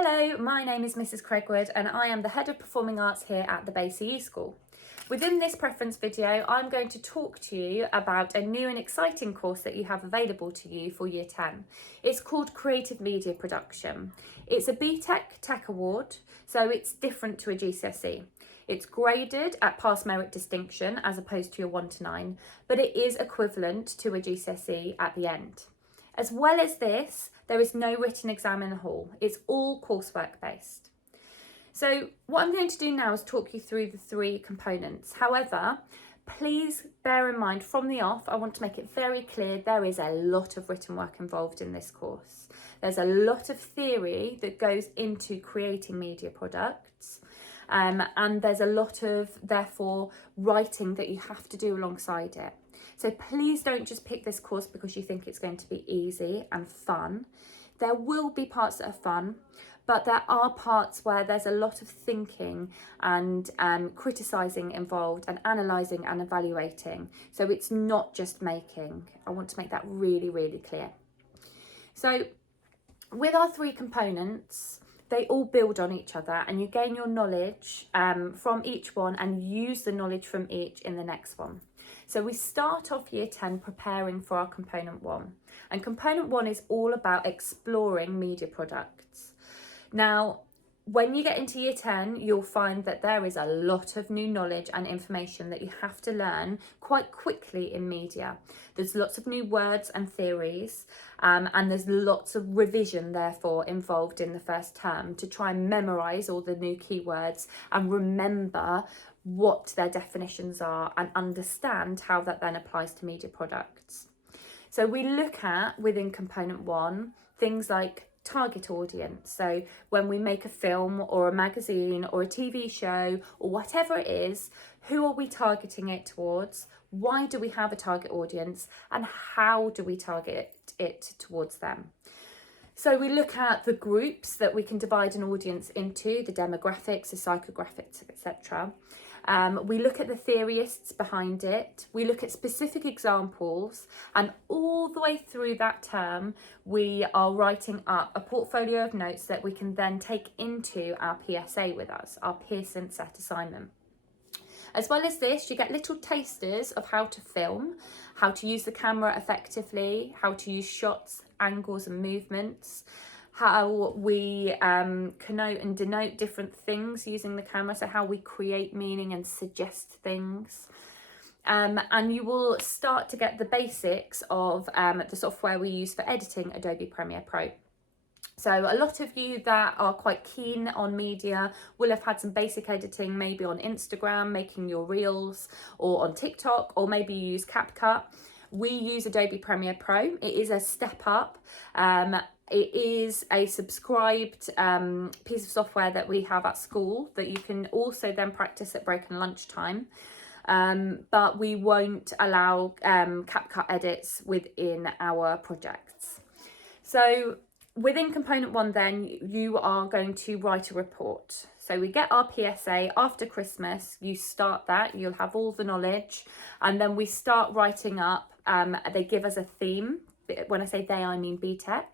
Hello, my name is Mrs. Craigwood and I am the Head of Performing Arts here at the Bay CE School. Within this preference video, I'm going to talk to you about a new and exciting course that you have available to you for Year 10. It's called Creative Media Production. It's a BTEC Tech Award, so it's different to a GCSE. It's graded at pass merit distinction as opposed to your 1 to 9, but it is equivalent to a GCSE at the end. As well as this, there is no written exam in the hall. It's all coursework based. So what I'm going to do now is talk you through the three components. However, please bear in mind from the off, I want to make it very clear there is a lot of written work involved in this course. There's a lot of theory that goes into creating media products. And there's a lot of, therefore, writing that you have to do alongside it. So please don't just pick this course because you think it's going to be easy and fun. There will be parts that are fun, but there are parts where there's a lot of thinking and criticising involved and analysing and evaluating. So it's not just making. I want to make that really, really clear. So with our three components, they all build on each other and you gain your knowledge from each one and use the knowledge from each in the next one. So we start off Year 10 preparing for our Component 1. And Component 1 is all about exploring media products. Now, when you get into Year 10, you'll find that there is a lot of new knowledge and information that you have to learn quite quickly in media. There's lots of new words and theories, and there's lots of revision, therefore, involved in the first term to try and memorise all the new keywords and remember what their definitions are and understand how that then applies to media products. So we look at, within Component 1, things like target audience. So when we make a film or a magazine or a TV show or whatever it is, who are we targeting it towards? Why do we have a target audience? And how do we target it towards them? So we look at the groups that we can divide an audience into, the demographics, the psychographics, etc. We look at the theorists behind it, we look at specific examples, and all the way through that term, we are writing up a portfolio of notes that we can then take into our PSA with us, our Pearson set assignment. As well as this, you get little tasters of how to film, how to use the camera effectively, how to use shots, angles and movements, how we connote and denote different things using the camera, so how we create meaning and suggest things. And you will start to get the basics of the software we use for editing, Adobe Premiere Pro. So a lot of you that are quite keen on media will have had some basic editing, maybe on Instagram, making your reels, or on TikTok, or maybe you use CapCut. We use Adobe Premiere Pro. It is a step up. It is a subscribed piece of software that we have at school that you can also then practice at break and lunchtime. But we won't allow CapCut edits within our projects. So within Component 1 then, you are going to write a report. So we get our PSA after Christmas, you start that, you'll have all the knowledge, and then we start writing up, they give us a theme. When I say they, I mean BTEC.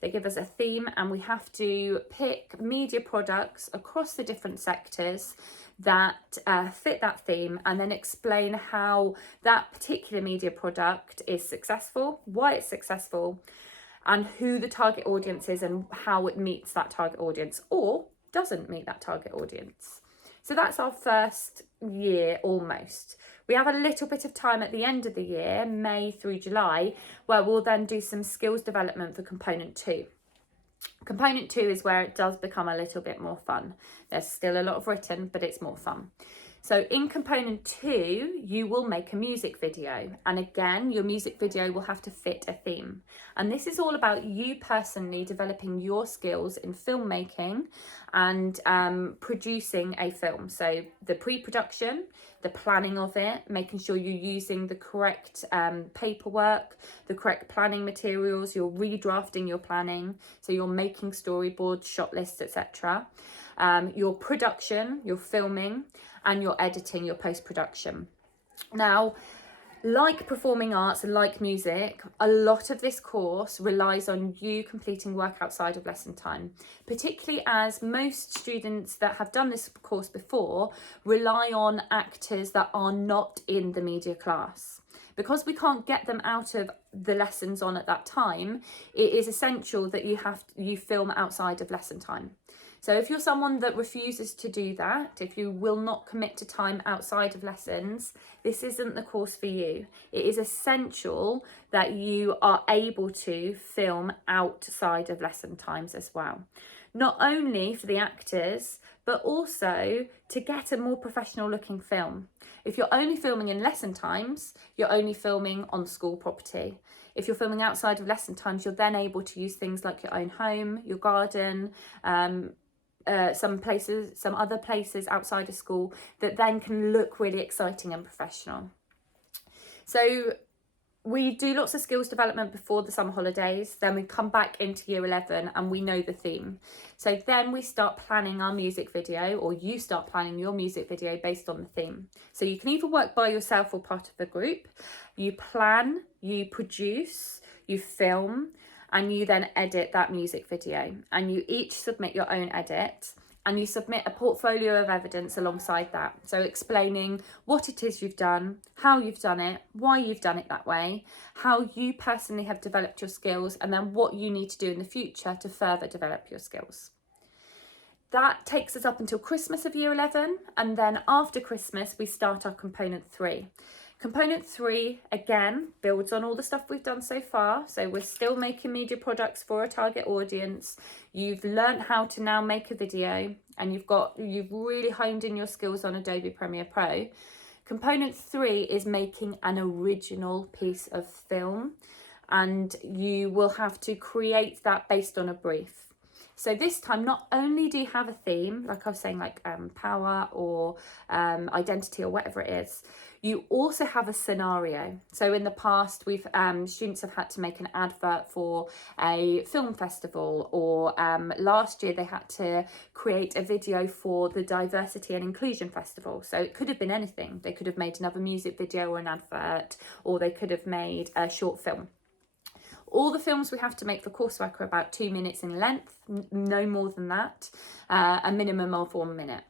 They give us a theme and we have to pick media products across the different sectors that fit that theme and then explain how that particular media product is successful, why it's successful, and who the target audience is and how it meets that target audience or doesn't meet that target audience. So that's our first year almost. We have a little bit of time at the end of the year, May through July, where we'll then do some skills development for Component 2. Component 2 is where it does become a little bit more fun. There's still a lot of written, but it's more fun. So in Component 2, you will make a music video. And again, your music video will have to fit a theme. And this is all about you personally developing your skills in filmmaking and producing a film. So the pre-production, the planning of it, making sure you're using the correct paperwork, the correct planning materials, you're redrafting your planning. So you're making storyboards, shot lists, etc. Your production, your filming, and your editing, your post-production. Now, Like performing arts and like music, a lot of this course relies on you completing work outside of lesson time, particularly as most students that have done this course before rely on actors that are not in the media class. Because we can't get them out of the lessons on at that time, it is essential that you film outside of lesson time. So if you're someone that refuses to do that, if you will not commit to time outside of lessons, this isn't the course for you. It is essential that you are able to film outside of lesson times as well. Not only for the actors, but also to get a more professional looking film. If you're only filming in lesson times, you're only filming on school property. If you're filming outside of lesson times, you're then able to use things like your own home, your garden, some other places outside of school that then can look really exciting and professional. So we do lots of skills development before the summer holidays, then we come back into year 11 and we know the theme. So then we start planning our music video, or you start planning your music video based on the theme. So you can either work by yourself or part of a group. You plan, you produce, you film, and you then edit that music video, and you each submit your own edit, and you submit a portfolio of evidence alongside that. So explaining what it is you've done, how you've done it, why you've done it that way, how you personally have developed your skills, and then what you need to do in the future to further develop your skills. That takes us up until Christmas of year 11, and then after Christmas we start our component 3. Component 3, again, builds on all the stuff we've done so far. So we're still making media products for a target audience. You've learned how to now make a video, and you've really honed in your skills on Adobe Premiere Pro. Component 3 is making an original piece of film, and you will have to create that based on a brief. So this time, not only do you have a theme, like I was saying, like power or identity or whatever it is, you also have a scenario. So in the past, students have had to make an advert for a film festival, or last year they had to create a video for the Diversity and Inclusion Festival. So it could have been anything. They could have made another music video or an advert, or they could have made a short film. All the films we have to make for coursework are about 2 minutes in length, no more than that, a minimum of 1 minute.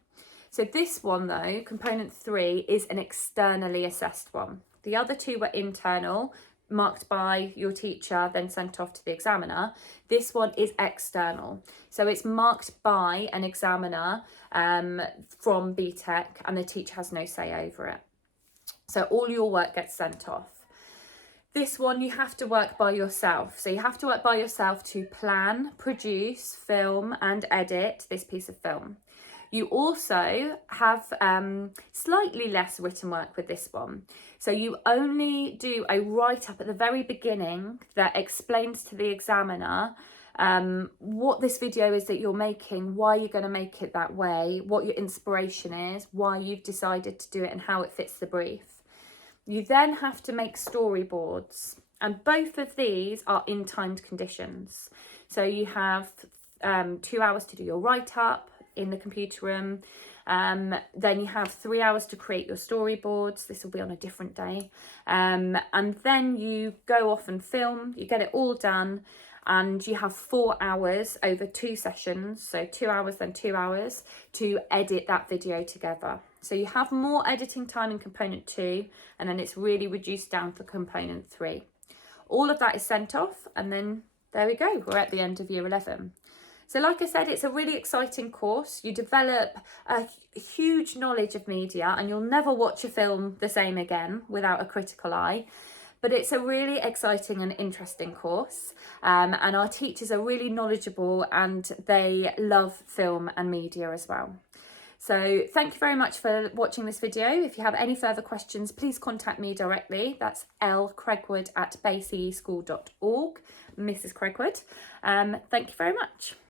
So this one though, component 3, is an externally assessed one. The other 2 were internal, marked by your teacher, then sent off to the examiner. This one is external. So it's marked by an examiner from BTEC, and the teacher has no say over it. So all your work gets sent off. This one you have to work by yourself. So you have to work by yourself to plan, produce, film and edit this piece of film. You also have slightly less written work with this one. So you only do a write-up at the very beginning that explains to the examiner what this video is that you're making, why you're going to make it that way, what your inspiration is, why you've decided to do it and how it fits the brief. You then have to make storyboards, and both of these are in timed conditions. So you have 2 hours to do your write-up in the computer room, then you have 3 hours to create your storyboards. This will be on a different day, and then you go off and film, you get it all done, and you have 4 hours over 2 sessions, so 2 hours then 2 hours, to edit that video together. So you have more editing time in component 2, and then it's really reduced down for component 3. All of that is sent off, and then there we go, we're at the end of year 11. So like I said, it's a really exciting course. You develop a huge knowledge of media, and you'll never watch a film the same again without a critical eye. But it's a really exciting and interesting course, and our teachers are really knowledgeable, and they love film and media as well. So thank you very much for watching this video. If you have any further questions, please contact me directly. That's lcraigwood@bayceschool.org, Mrs. Craigwood. Thank you very much.